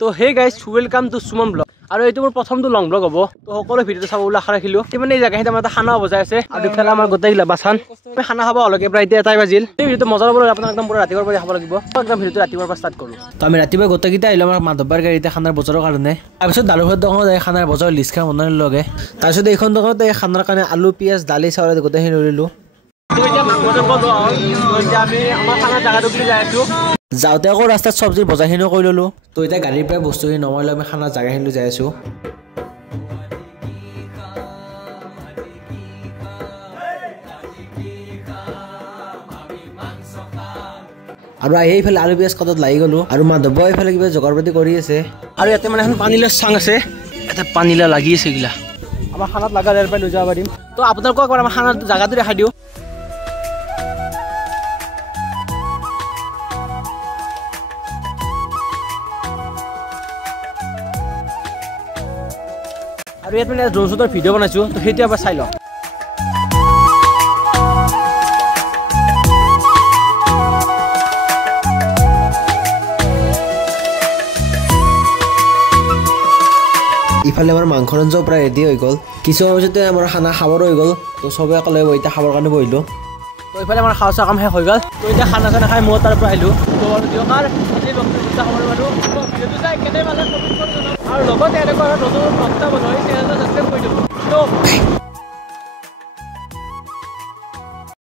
তো hey guys welcome to Suman blog আৰু এইটো মোৰ প্ৰথমটো লং ব্লগ হ'ব তো সকলো ভিডিঅ'টো চাব আশা ৰাখিলোঁ মানে এই জেগাখিনিত আমাৰ এটা খানা বজাই আছে আৰু ইফালে আমাৰ গোটেইগিলা বাচান আমি খানা খাব অলকে প্ৰায় এতিয়া 1 বাজিল এই ভিডিঅ'টো মজা ল'বলৈ আপোনাক একদম পুৰা ৰাতিপুৱাৰ পৰা খাব লাগিব একদম ভিডিঅ'টো ৰাতিপুৱাৰ পৰা ষ্টাৰ্ট কৰোঁ তো আমি ৰাতিপুৱা গোটেইকেইটা আহিলোঁ আমাৰ মাধৱবাৰ গাড়ীতে খানাৰ বজাৰৰ কাৰণে তাৰপিছত দালুঘাট দোকানত যাই খানাৰ বজাৰৰ লিষ্টখন বনাই লগে তাৰপিছত এইখন দোকানত এই খানাৰ কাৰণে আলু পিঁয়াজ দালি চাউল গোটেইখিনি লৈ ল'লোঁ যাওঁতে আকৌ ৰাস্তাত চব্জিৰ বজাৰখিনিও কৰি ল'লোঁ তো এতিয়া গাড়ীৰ পৰা বস্তুখিনি নমাই লৈ আমি খানাৰ জেগাখিনিলৈ যাই আছোঁ আৰু এইফালে আলু পিঁয়াজ কটাত লাগি গ'লোঁ আৰু মাধৱ এইফালে কিবা যোগাৰ পাতি কৰি আছে আৰু ইয়াতে মানে এখন পানীলাও চাং আছে ইয়াতে পানীলাও লাগি আছে এইগিলা আমাৰ খানাত লগা ইয়াৰ পৰা লৈ যাব পাৰিম তো আপোনালোকক একবাৰ আমাৰ খানাৰ জেগাটো দেখাই দিওঁ আৰু ইয়াত মানে ড্ৰোন শ্বটৰ ভিডিঅ' বনাইছোঁ তো সেইটো এবাৰ চাই লওঁ ইফালে আমাৰ মাংস আঞ্জাও প্ৰায় ৰেডি হৈ গ'ল কিছু সময়ৰ পিছতে আমাৰ খানা খাবৰ হৈ গ'ল তো চবে অকলে এতিয়া খাবৰ কাৰণে বহিলোঁ তো ইফালে আমাৰ খাৱা কাম শেষ হৈ গ'ল তো এতিয়া খানা চানা খাই মই তাৰ পৰা আহিলোঁ তো ভিডিঅ'টো চাই কেনে পালে কমেণ্ট কৰি জনাওক আৰু লগতে এনেকুৱা নতুন 5টা বনাই চেনেলটো ছাবস্ক্ৰাইব কৰি দিব